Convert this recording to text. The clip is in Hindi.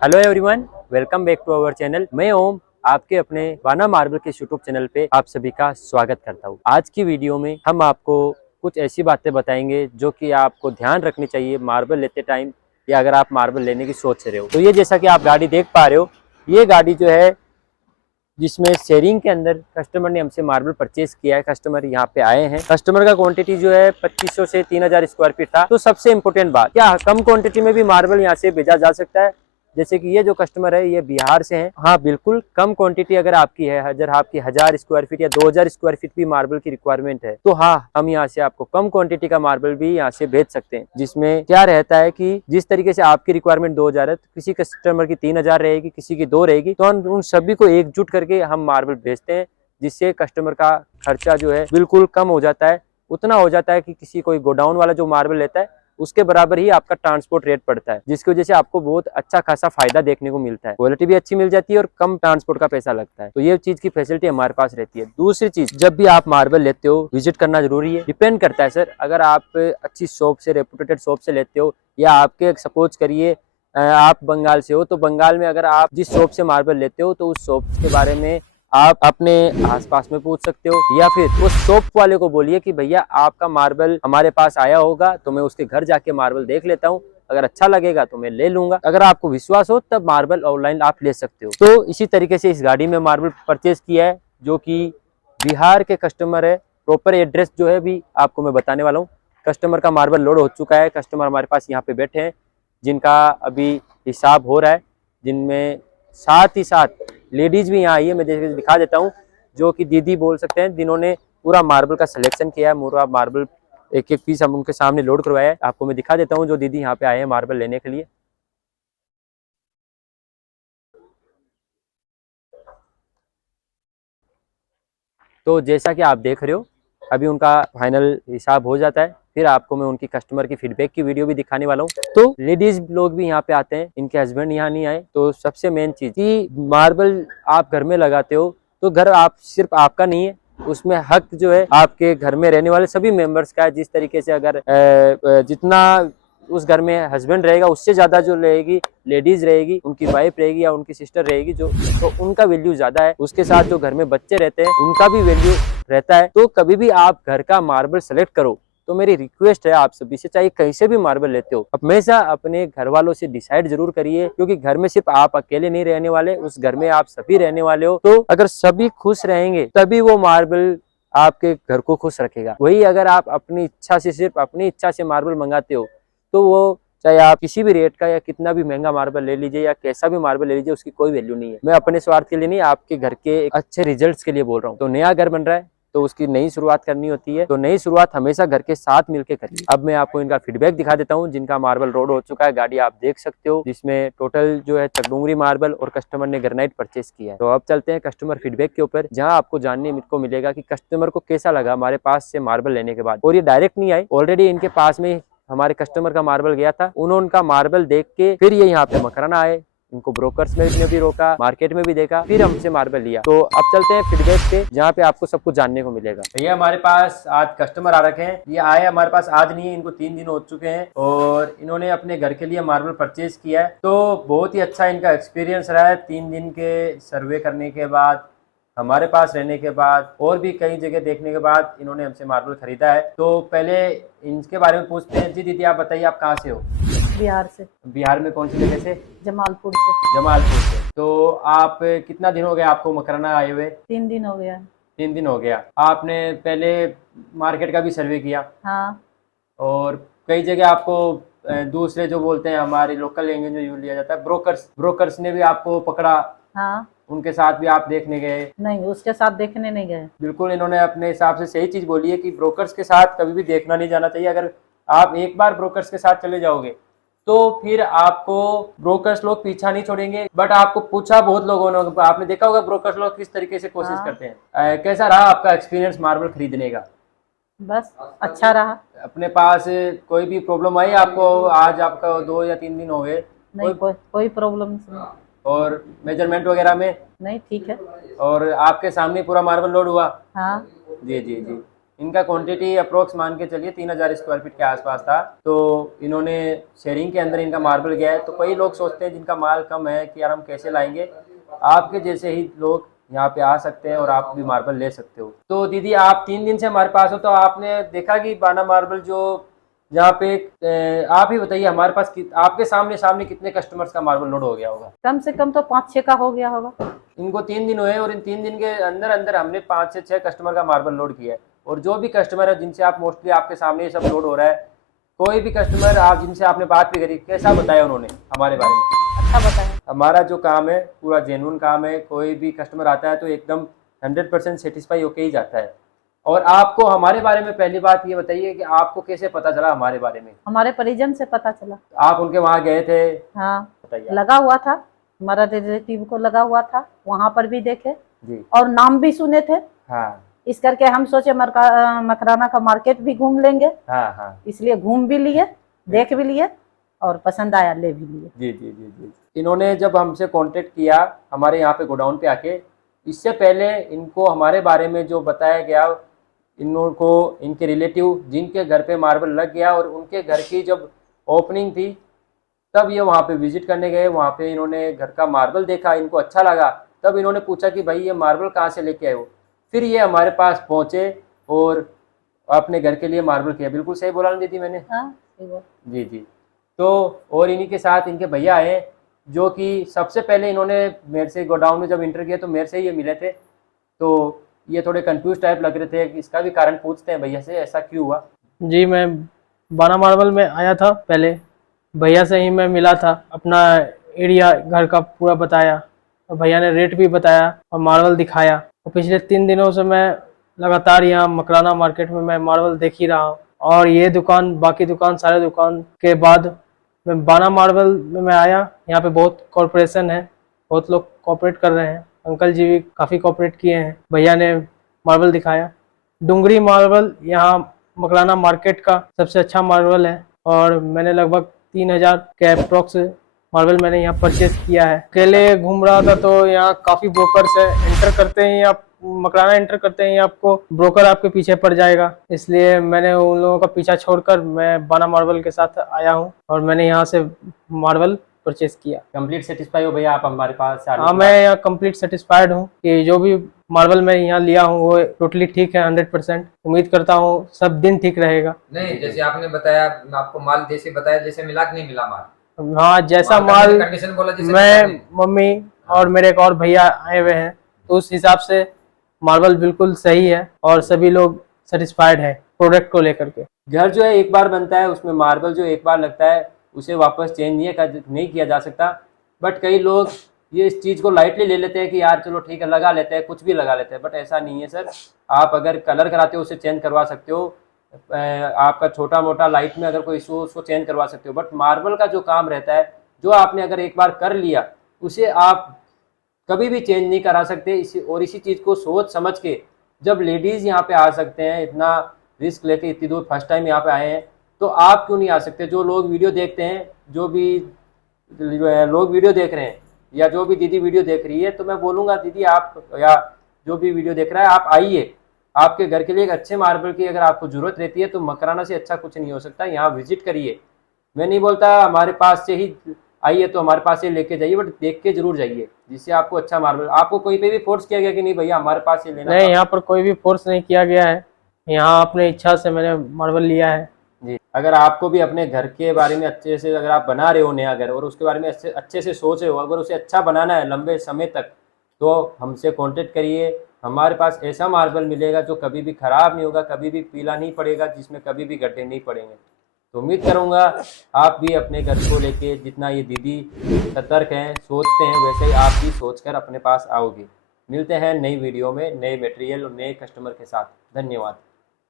Hello everyone, welcome back to our channel. मैं ओम आपके अपने वाना मार्बल के यूट्यूब चैनल पे आप सभी का स्वागत करता हूँ। आज की वीडियो में हम आपको कुछ ऐसी बातें बताएंगे जो कि आपको ध्यान रखनी चाहिए मार्बल लेते टाइम, या अगर आप मार्बल लेने की सोच रहे हो। तो ये जैसा कि आप गाड़ी देख पा रहे हो, ये गाड़ी जो है जिसमें शेयरिंग के अंदर कस्टमर ने हमसे मार्बल परचेज किया है। कस्टमर यहाँ पे आए हैं। कस्टमर का क्वांटिटी जो है 2500 से 3000 स्क्वायर फीट था। तो सबसे इम्पोर्टेंट बात, क्या कम क्वांटिटी में भी मार्बल यहाँ से भेजा जा सकता है? जैसे कि ये जो कस्टमर है ये बिहार से हैं। हाँ बिल्कुल, कम क्वांटिटी अगर आपकी है, अगर आपकी 1000 स्क्वायर फीट या 2000 स्क्वायर फीट भी मार्बल की रिक्वायरमेंट है, तो हाँ हम यहाँ से आपको कम क्वांटिटी का मार्बल भी यहाँ से भेज सकते हैं। जिसमें क्या रहता है कि जिस तरीके से आपकी रिक्वायरमेंट 2000 है, तो किसी कस्टमर की 3000 रहेगी, किसी की 2 रहेगी, तो हम उन सभी को एकजुट करके हम मार्बल भेजते हैं, जिससे कस्टमर का खर्चा जो है बिल्कुल कम हो जाता है। उतना हो जाता है कि किसी कोई गोडाउन वाला जो मार्बल लेता है उसके बराबर ही आपका ट्रांसपोर्ट रेट पड़ता है, जिसकी वजह से आपको बहुत अच्छा खासा फायदा देखने को मिलता है। क्वालिटी भी अच्छी मिल जाती है और कम ट्रांसपोर्ट का पैसा लगता है। तो ये चीज की फैसिलिटी हमारे पास रहती है। दूसरी चीज, जब भी आप मार्बल लेते हो विजिट करना जरूरी है। डिपेंड करता है सर, अगर आप अच्छी शॉप से, रेपुटेटेड शॉप से लेते हो, या आपके सपोज करिए आप बंगाल से हो, तो बंगाल में अगर आप जिस शॉप से मार्बल लेते हो तो उस शॉप के बारे में आप अपने आसपास में पूछ सकते हो, या फिर उस शॉप वाले को बोलिए कि भैया आपका मार्बल हमारे पास आया होगा, तो मैं उसके घर जाके मार्बल देख लेता हूँ, अगर अच्छा लगेगा तो मैं ले लूंगा। अगर आपको विश्वास हो तब मार्बल ऑनलाइन आप ले सकते हो। तो इसी तरीके से इस गाड़ी में मार्बल परचेज किया है, जो कि बिहार के कस्टमर है। प्रॉपर एड्रेस जो है भी आपको मैं बताने वाला हूँ। कस्टमर का मार्बल लोड हो चुका है, कस्टमर हमारे पास यहाँ पे बैठे हैं, जिनका अभी हिसाब हो रहा है, जिनमें साथ ही साथ लेडीज भी यहाँ आई है। मैं दिखा देता हूँ, जो कि दीदी बोल सकते हैं, जिन्होंने पूरा मार्बल का सिलेक्शन किया है। पूरा मार्बल एक एक पीस हम उनके सामने लोड करवाया है। आपको मैं दिखा देता हूँ जो दीदी यहाँ पे आए हैं मार्बल लेने के लिए। तो जैसा कि आप देख रहे हो, अभी उनका फाइनल हिसाब हो जाता है, फिर आपको मैं उनकी कस्टमर की फीडबैक की वीडियो भी दिखाने वाला हूँ। तो लेडीज लोग भी यहाँ पे आते हैं, इनके हस्बैंड यहाँ नहीं आए। तो सबसे मेन चीज कि मार्बल आप घर में लगाते हो तो घर आप सिर्फ आपका नहीं है, उसमें हक जो है आपके घर में रहने वाले सभी मेंबर्स का है। जिस तरीके से अगर जितना उस घर में हस्बैंड रहेगा, उससे ज्यादा जो रहेगी लेडीज रहेगी, उनकी वाइफ रहेगी या उनकी सिस्टर रहेगी, जो तो उनका वैल्यू ज्यादा है। उसके साथ जो घर में बच्चे रहते हैं उनका भी वैल्यू रहता है। तो कभी भी आप घर का मार्बल सेलेक्ट करो तो मेरी रिक्वेस्ट है आप सभी से, चाहे कहीं से भी मार्बल लेते हो, हमेशा अपने घर वालों से डिसाइड जरूर करिए, क्योंकि घर में सिर्फ आप अकेले नहीं रहने वाले, उस घर में आप सभी रहने वाले हो। तो अगर सभी खुश रहेंगे तभी वो मार्बल आपके घर को खुश रखेगा। वही अगर आप अपनी इच्छा से, सिर्फ अपनी इच्छा से मार्बल मंगाते हो, तो वो चाहे आप किसी भी रेट का या कितना भी महंगा मार्बल ले लीजिए या कैसा भी मार्बल ले लीजिए, उसकी कोई वैल्यू नहीं है। मैं अपने स्वार्थ के लिए नहीं, आपके घर के अच्छे रिजल्ट्स के लिए बोल रहा हूँ। तो नया घर बन रहा है तो उसकी नई शुरुआत करनी होती है, तो नई शुरुआत हमेशा घर के साथ मिलकर करिए। अब मैं आपको इनका फीडबैक दिखा देता हूँ, जिनका मार्बल रोड हो चुका है। गाड़ी आप देख सकते हो, जिसमें टोटल जो है चकडोंगरी मार्बल और कस्टमर ने ग्रेनाइट परचेस किया है। तो अब चलते हैं कस्टमर फीडबैक के ऊपर, जहाँ आपको जानने को मिलेगा कि कस्टमर को कैसा लगा हमारे पास से मार्बल लेने के बाद। और ये डायरेक्ट नहीं आए, ऑलरेडी इनके पास में हमारे कस्टमर का मार्बल गया था, उन्होंने उनका मार्बल देख के फिर ये यहाँ पे मकराना आए। इनको ब्रोकर्स में भी रोका, मार्केट में भी देखा, फिर हमसे मार्बल लिया। तो अब चलते हैं फीडबैक पे, जहाँ पे आपको सब कुछ जानने को मिलेगा। भैया हमारे पास आज कस्टमर आ रखे हैं। ये आए हमारे पास आज नहीं है, इनको 3 दिन हो चुके हैं और इन्होंने अपने घर के लिए मार्बल परचेज किया है। तो बहुत ही अच्छा इनका एक्सपीरियंस रहा है। 3 दिन के सर्वे करने के बाद, हमारे पास रहने के बाद और भी कई जगह देखने के बाद इन्होंने हमसे मार्बल खरीदा है। तो पहले इनके बारे में पूछते हैं। जी दीदी आप बताइए, आप कहाँ से हो? बिहार से। बिहार में कौन सी जगह से? जमालपुर से। जमालपुर से। तो आप कितना दिन हो गया आपको मकराना आए हुए? 3 दिन हो गया। 3 दिन हो गया। आपने पहले मार्केट का भी सर्वे किया हाँ। और कई जगह आपको दूसरे जो बोलते हैं, हमारी लोकल लैंग्वेज में यूज लिया जाता है, ब्रोकर्स, ब्रोकर्स ने भी आपको पकड़ा, हाँ। उनके साथ भी आप देखने गए? नहीं, उसके साथ देखने नहीं गए। बिल्कुल, इन्होंने अपने हिसाब से सही चीज बोली है कि ब्रोकर्स के साथ कभी भी देखना नहीं जाना चाहिए। अगर आप एक बार ब्रोकर्स के साथ चले जाओगे तो फिर आपको ब्रोकर्स लोग पीछा नहीं छोड़ेंगे। बट आपको पूछा बहुत लोगों ने, आपने देखा होगा ब्रोकर्स लोग किस तरीके से कोशिश हाँ। करते हैं। कैसा रहा आपका एक्सपीरियंस मार्बल खरीदने का? बस अच्छा रहा। अपने पास कोई भी प्रॉब्लम आई आपको? आज आपका 2 या 3 दिन हो गए, नहीं, कोई कोई प्रॉब्लम नहीं। और मेजरमेंट वगैरह में? नहीं, ठीक है। और आपके सामने पूरा मार्बल लोड हुआ? हाँ। जी जी जी। इनका क्वांटिटी अप्रोक्स मान के चलिए 3000 स्क्वायर फीट के आसपास था। तो इन्होंने शेयरिंग के अंदर इनका मार्बल गया है। तो कई लोग सोचते हैं जिनका माल कम है कि यार हम कैसे लाएंगे, आपके जैसे ही लोग यहाँ पे आ सकते हैं और आप भी मार्बल ले सकते हो। तो दीदी आप 3 दिन से हमारे पास हो, तो आपने देखा कि बाना मार्बल जो जहाँ पे आप ही बताइए हमारे पास आपके सामने सामने कितने कस्टमर्स का मार्बल लोड हो गया होगा? कम से कम तो 5-6 का हो गया होगा। इनको 3 दिन हुए और इन 3 दिन के अंदर अंदर हमने 5 से 6 कस्टमर का मार्बल लोड किया है। और जो भी कस्टमर है जिनसे आप मोस्टली आपके सामने ये सब लोड हो रहा है, कोई भी कस्टमर आप जिनसे आपने बात भी करी, कैसा बताया उन्होंने हमारे बारे में? अच्छा बताया। हमारा जो काम है पूरा जेन्युइन काम है। कोई भी कस्टमर आता है तो एकदम 100% सेटिस्फाई होके ही जाता है। और आपको हमारे बारे में पहली बात ये बताइए कि आपको कैसे पता चला हमारे बारे में? हमारे परिजन से पता चला। आप उनके वहाँ गए थे? हाँ, बताइए। लगा हुआ था, हमारा रिलेटिव को लगा हुआ था, वहाँ पर भी देखे जी। और नाम भी सुने थे। हाँ इस करके हम सोचे मकराना का मार्केट भी घूम लेंगे। हाँ हाँ, इसलिए घूम भी लिए, देख भी लिए और पसंद आया ले भी लिए। जी जी जी जी। इन्होंने जब हमसे कांटेक्ट किया हमारे यहाँ पे गोडाउन पे आके, इससे पहले इनको हमारे बारे में जो बताया गया, इनको इनके रिलेटिव जिनके घर पे मार्बल लग गया और उनके घर की जब ओपनिंग थी तब ये वहाँ पे विजिट करने गए। वहाँ पे इन्होंने घर का मार्बल देखा, इनको अच्छा लगा। तब इन्होंने पूछा कि भाई ये मार्बल कहाँ से लेके आए हो? फिर ये हमारे पास पहुँचे और अपने घर के लिए मार्बल किया। बिल्कुल सही बोला ना दीदी मैंने? हाँ, सही बोल। जी जी। तो और इन्हीं के साथ इनके भैया आए, जो कि सबसे पहले इन्होंने मेरे से गोडाउन में जब इंटर किया तो मेरे से ये मिले थे। तो ये थोड़े कंफ्यूज टाइप लग रहे थे कि इसका भी कारण पूछते हैं भैया से, ऐसा क्यों हुआ? जी, मैं बाना मार्बल में आया था, पहले भैया से ही मैं मिला था, अपना एरिया घर का पूरा बताया और भैया ने रेट भी बताया और मार्बल दिखाया। और पिछले 3 दिनों से मैं लगातार यहाँ मकराना मार्केट में मैं मार्बल देख ही रहा हूँ। और ये दुकान बाकी दुकान सारे दुकान के बाद मैं बाना मार्बल में मैं आया। यहाँ पे बहुत कॉर्पोरेशन है, बहुत लोग कोऑपरेट कर रहे हैं, अंकल जी भी काफ़ी कोऑपरेट किए हैं। भैया ने मार्बल दिखाया। डुंगरी मार्बल यहाँ मकराना मार्केट का सबसे अच्छा मार्बल है और मैंने लगभग 3000 के अप्रोक्स मार्बल मैंने यहाँ परचेज किया है। अकेले घूम रहा था तो यहाँ काफ़ी ब्रोकर्स है, एंटर करते हैं आप मकराना एंटर करते हैं आपको ब्रोकर आपके पीछे पड़ जाएगा। इसलिए मैंने उन लोगों का पीछा छोड़कर मैं बाना मार्बल के साथ आया हूँ और मैंने यहाँ से मार्बल परचेज किया। कंप्लीट सेटिस्फाई हो भैया आप हमारे पास? हाँ, मैं यहाँ कंप्लीट सेटिस्फाइड हूँ कि जो भी मार्बल मैं यहाँ लिया हूँ वो टोटली ठीक है, 100%। उम्मीद करता हूँ सब दिन ठीक रहेगा। नहीं, जैसे आपने बताया, आपको माल जैसे बताया जैसे मिला कि नहीं मिला माल? हाँ, जैसा माल कंडीशन बोला जैसे मैं, मम्मी और मेरे एक और भैया आए हुए हैं तो उस हिसाब से मार्बल बिल्कुल सही है और सभी लोग सेटिस्फाइड है प्रोडक्ट को लेकर के। घर जो है एक बार बनता है, उसमें मार्बल जो एक बार लगता है उसे वापस चेंज नहीं किया जा सकता। बट कई लोग ये इस चीज़ को लाइटली ले लेते हैं कि यार चलो ठीक है लगा लेते हैं, कुछ भी लगा लेते हैं। बट ऐसा नहीं है सर, आप अगर कलर कराते हो उसे चेंज करवा सकते हो। आपका छोटा मोटा लाइट में अगर कोई इशू हो उसको चेंज करवा सकते हो। बट मार्बल का जो काम रहता है, जो आपने अगर एक बार कर लिया उसे आप कभी भी चेंज नहीं करा सकते। इसी चीज़ को सोच समझ के जब लेडीज़ यहाँ पे आ सकते हैं, इतना रिस्क लेके इतनी दूर फर्स्ट टाइम यहाँ पे आए हैं, तो आप क्यों नहीं आ सकते? जो लोग वीडियो देखते हैं, जो भी लोग वीडियो देख रहे हैं या जो भी दीदी वीडियो देख रही है, तो मैं बोलूँगा दीदी आप या जो भी वीडियो देख रहा है आप आइए। आपके घर के लिए एक अच्छे मार्बल की अगर आपको ज़रूरत रहती है तो मकराना से अच्छा कुछ नहीं हो सकता। यहाँ विजिट करिए। मैं नहीं बोलता हमारे पास से ही आइए तो हमारे पास से लेके जाइए, बट देख के जरूर जाइए जिससे आपको अच्छा मार्बल। आपको कोई पे भी फोर्स किया गया कि नहीं भैया हमारे पास से लेना? नहीं, यहाँ पर कोई भी फोर्स नहीं किया गया है, यहाँ अपने इच्छा से मैंने मार्बल लिया है। जी, अगर आपको भी अपने घर के बारे में अच्छे से, अगर आप बना रहे हो नया घर और उसके बारे में अच्छे से सोच रहे हो, अगर उसे अच्छा बनाना है लंबे समय तक, तो हमसे कांटेक्ट करिए। हमारे पास ऐसा मार्बल मिलेगा जो कभी भी ख़राब नहीं होगा, कभी भी पीला नहीं पड़ेगा, जिसमें कभी भी गड्ढे नहीं पड़ेंगे। तो उम्मीद करूँगा आप भी अपने घर को लेके जितना ये दीदी सतर्क हैं, सोचते हैं, वैसे ही आप भी सोचकर अपने पास आओगे। मिलते हैं नई वीडियो में नए मटेरियल और नए कस्टमर के साथ। धन्यवाद।